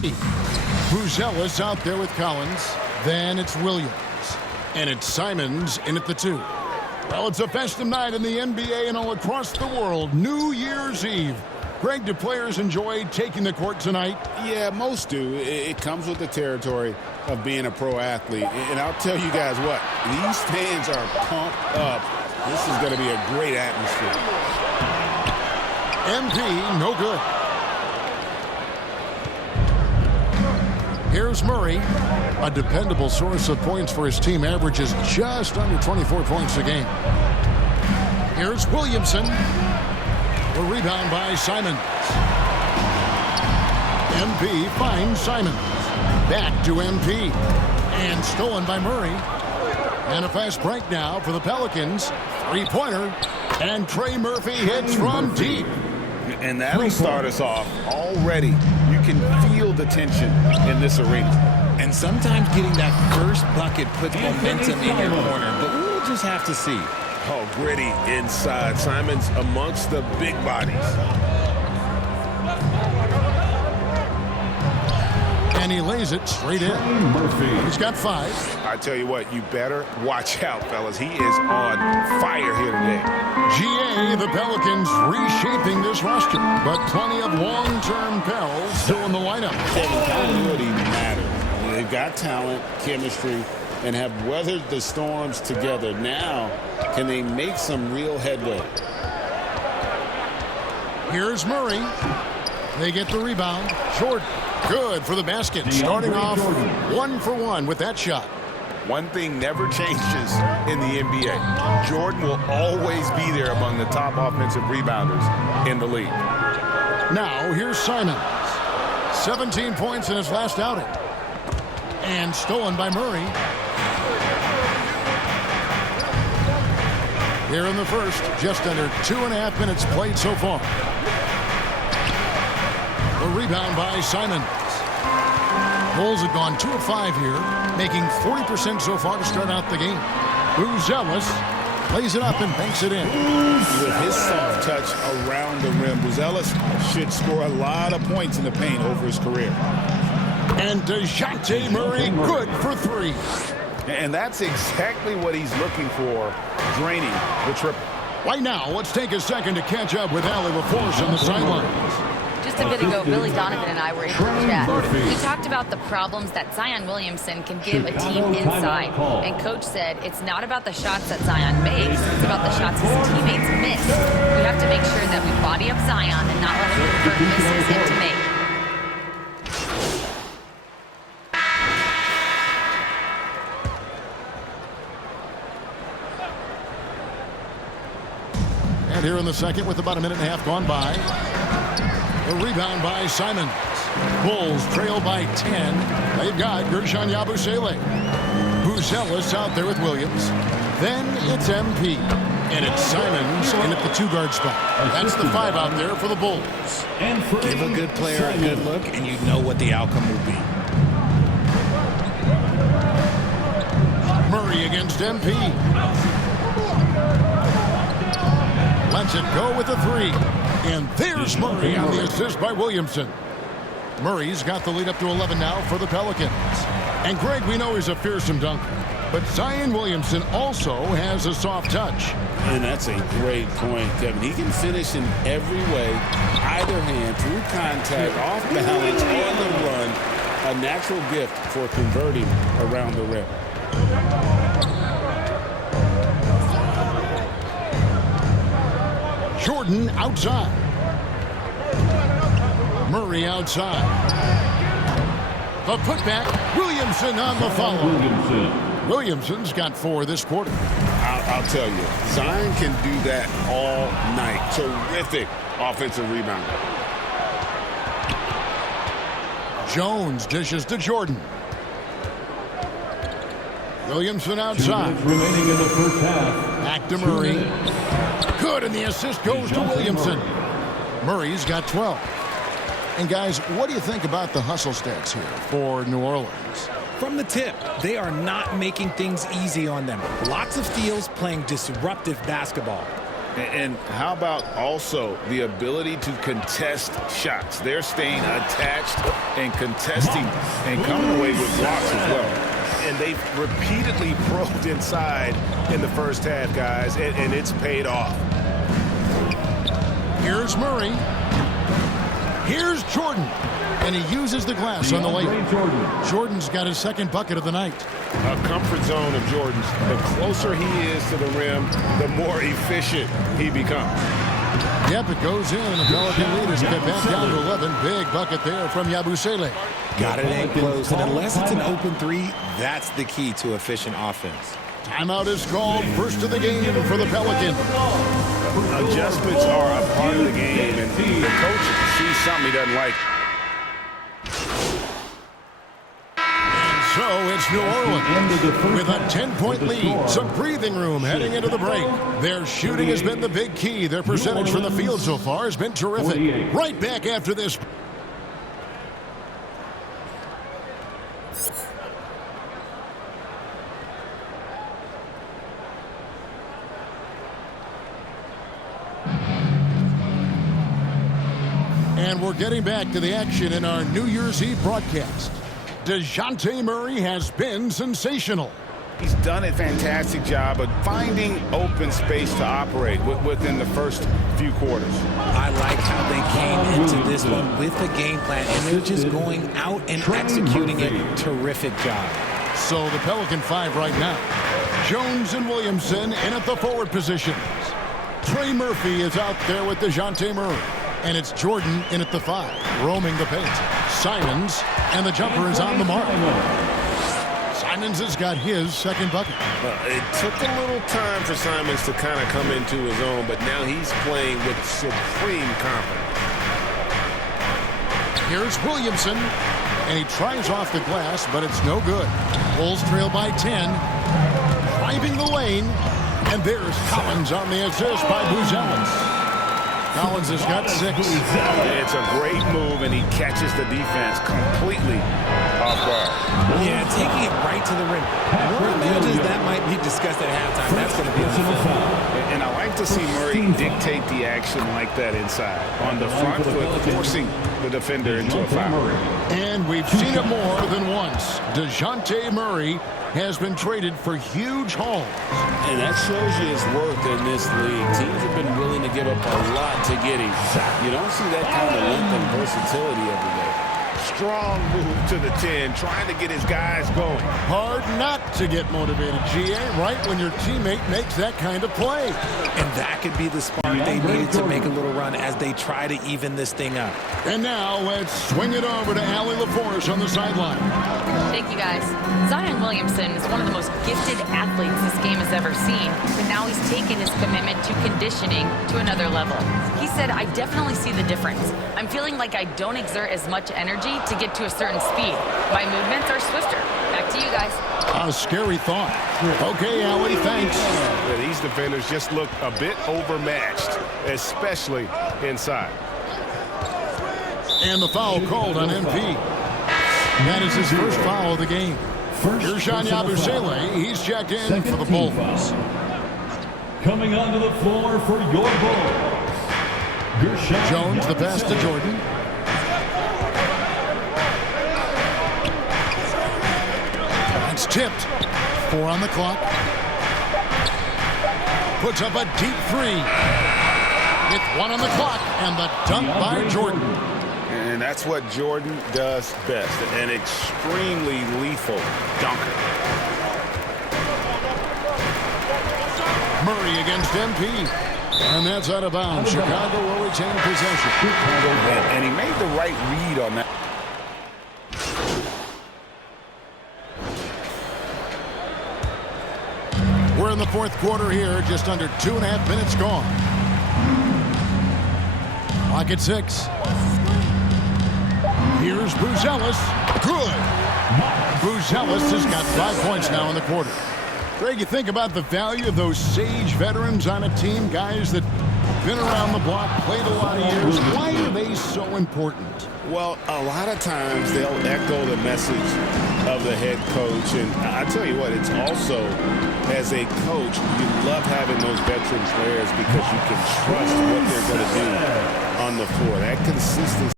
Buzelis out there with Collins. Then it's Williams. And it's Simons in at the 2. Well, it's a festive night in the NBA and all across the world. New Year's Eve. Greg, do players enjoy taking the court tonight? Yeah, most do. It comes with the territory of being a pro athlete. And I'll tell you guys what, these fans are pumped up. This is going to be a great atmosphere. MP, no good. Here's Murray. A dependable source of points for his team, averages just under 24 points a game. Here's Williamson. The rebound by Simons. MP finds Simons. Back to MP. And stolen by Murray. And a fast break now for the Pelicans. Three-pointer. And Trey Murphy hits from deep. And that'll start us off already. You can feel the tension in this arena. And sometimes getting that first bucket puts momentum in your corner, but we'll just have to see. Oh, gritty inside. Simons amongst the big bodies. And he lays it straight in. He's got 5. I tell you what, you better watch out, fellas. He is on fire here today. GA, the Pelicans reshaping this roster, but plenty of long-term Pels still in the lineup. Continuity matters. They've got talent, chemistry, and have weathered the storms together. Now, can they make some real headway? Here's Murray. They get the rebound. Jordan, good for the basket. Starting off 1 for 1 with that shot. One thing never changes in the NBA. Jordan will always be there among the top offensive rebounders in the league. Now, here's Simons. 17 points in his last outing. And stolen by Murray. Here in the first, just under 2.5 minutes played so far. The rebound by Simons. Bulls have gone 2 of 5 here, making 40% so far to start out the game. Buzelis lays it up and banks it in. With his soft touch around the rim, Buzelis should score a lot of points in the paint over his career. And DeJounte Murray, good for 3. And that's exactly what he's looking for, draining the triple. Right now, let's take a second to catch up with Allie LaForce on the sidelines. Just a bit ago, Billy Donovan and I were able to chat. We talked about the problems that Zion Williamson can give a team inside. And Coach said it's not about the shots that Zion makes, it's about the shots his teammates miss. We have to make sure that we body up Zion and not let him convert misses into make. And here in the second with about 1.5 minutes gone by. A rebound by Simons. Bulls trail by 10. They've got Gershon Yabusele. Buzelis out there with Williams. Then it's MP. And it's Simons in at the 2-guard spot. That's the 5 out there for the Bulls. Give a good player a good look, and you know what the outcome will be. Murray against MP. Lets it go with a 3. And there's Murray on the assist by Williamson. Murray's got the lead up to 11 now for the Pelicans. And Greg, we know he's a fearsome dunker. But Zion Williamson also has a soft touch. And that's a great point, Kevin. He can finish in every way, either hand, through contact, off balance, on the run. A natural gift for converting around the rim. Jordan outside. Murray outside. The putback. Williamson on the follow. Williamson's got 4 this quarter. I'll tell you, Zion can do that all night. Terrific offensive rebounder. Jones dishes to Jordan. Williamson outside. Remaining in the first half. Back to Murray. Good, and the assist goes to Williamson. Murray's got 12. And guys, what do you think about the hustle stats here for New Orleans? From the tip, they are not making things easy on them. Lots of steals, playing disruptive basketball. And how about also the ability to contest shots? They're staying attached and contesting and coming away with blocks as well. And they've repeatedly probed inside in the first half, guys, and it's paid off. Here's Murray. Here's Jordan. And he uses the glass on the layup. Jordan's got his second bucket of the night. A comfort zone of Jordan's. The closer he is to the rim, the more efficient he becomes. Yep, it goes in, and the Pelican leaders get back down to 11. Big bucket there from Yabusele. Got it in close, and unless it's an open three, that's the key to efficient offense. Timeout is called. First of the game for the Pelicans. Adjustments are a part of the game, and the coach sees something he doesn't like. So it's New Orleans with a 10-point lead. Some breathing room heading into the break. Their shooting has been the big key. Their percentage from the field so far has been terrific. Right back after this. And we're getting back to the action in our New Year's Eve broadcast. DeJounte Murray has been sensational. He's done a fantastic job of finding open space to operate within the first few quarters. I like how they came into this one with a game plan, and they're just going out and executing it. Terrific job. So the Pelican 5 right now. Jones and Williamson in at the forward positions. Trey Murphy is out there with DeJounte Murray. And it's Jordan in at the 5, roaming the paint. Simons, and the jumper is on the mark. Simons has got his second bucket. It took a little time for Simons to kind of come into his own, but now he's playing with supreme confidence. Here's Williamson, and he tries off the glass, but it's no good. Bulls trail by 10, driving the lane, and there's Collins on the assist by Buzelis. Collins has got 6. It's a great move, and he catches the defense completely off guard. Yeah, taking it right to the rim. More advantages that might be discussed at halftime. That's going to be on the film. And I like to see Murray dictate the action like that inside. On the front foot, forcing the defender into a foul. And we've seen it more than once. DeJounte Murray has been traded for huge hauls. And that shows you his worth in this league. Teams have been willing to give up a lot to get him. You don't see that kind of length and versatility every day. Strong move to the 10, trying to get his guys going. Hard not to get motivated, GA, right when your teammate makes that kind of play. And that could be the spark they needed to make a little run as they try to even this thing up. And now let's swing it over to Allie LaForce on the sideline. Thank you, guys. Zion Williamson is one of the most gifted athletes this game has ever seen, but now he's taken his commitment to conditioning to another level. He said, I definitely see the difference. I'm feeling like I don't exert as much energy to get to a certain speed. My movements are swifter. Back to you guys. A scary thought. Okay, Allie, thanks. Yeah, these defenders just look a bit overmatched, especially inside. And the foul called on MP. That is his first foul of the game. Gershon Yabusele, he's checked in for the Bulls. Coming onto the floor for your Bulls. Jones, the pass to Jordan. It's tipped. 4 on the clock. Puts up a deep 3. With 1 on the clock, and the dunk by Jordan. And that's what Jordan does best, an extremely lethal dunker. Murray against MP. And that's out of bounds. Chicago will retain possession. And he made the right read on that. We're in the fourth quarter here, just under 2.5 minutes gone. Clock at 6. Here's Buzelis. Good. Buzelis has got 5 points now in the quarter. Greg, you think about the value of those sage veterans on a team, guys that been around the block, played a lot of years. Why are they so important? Well, a lot of times they'll echo the message of the head coach. And I tell you what, it's also, as a coach, you love having those veteran players because you can trust what they're going to do on the floor. That consistency.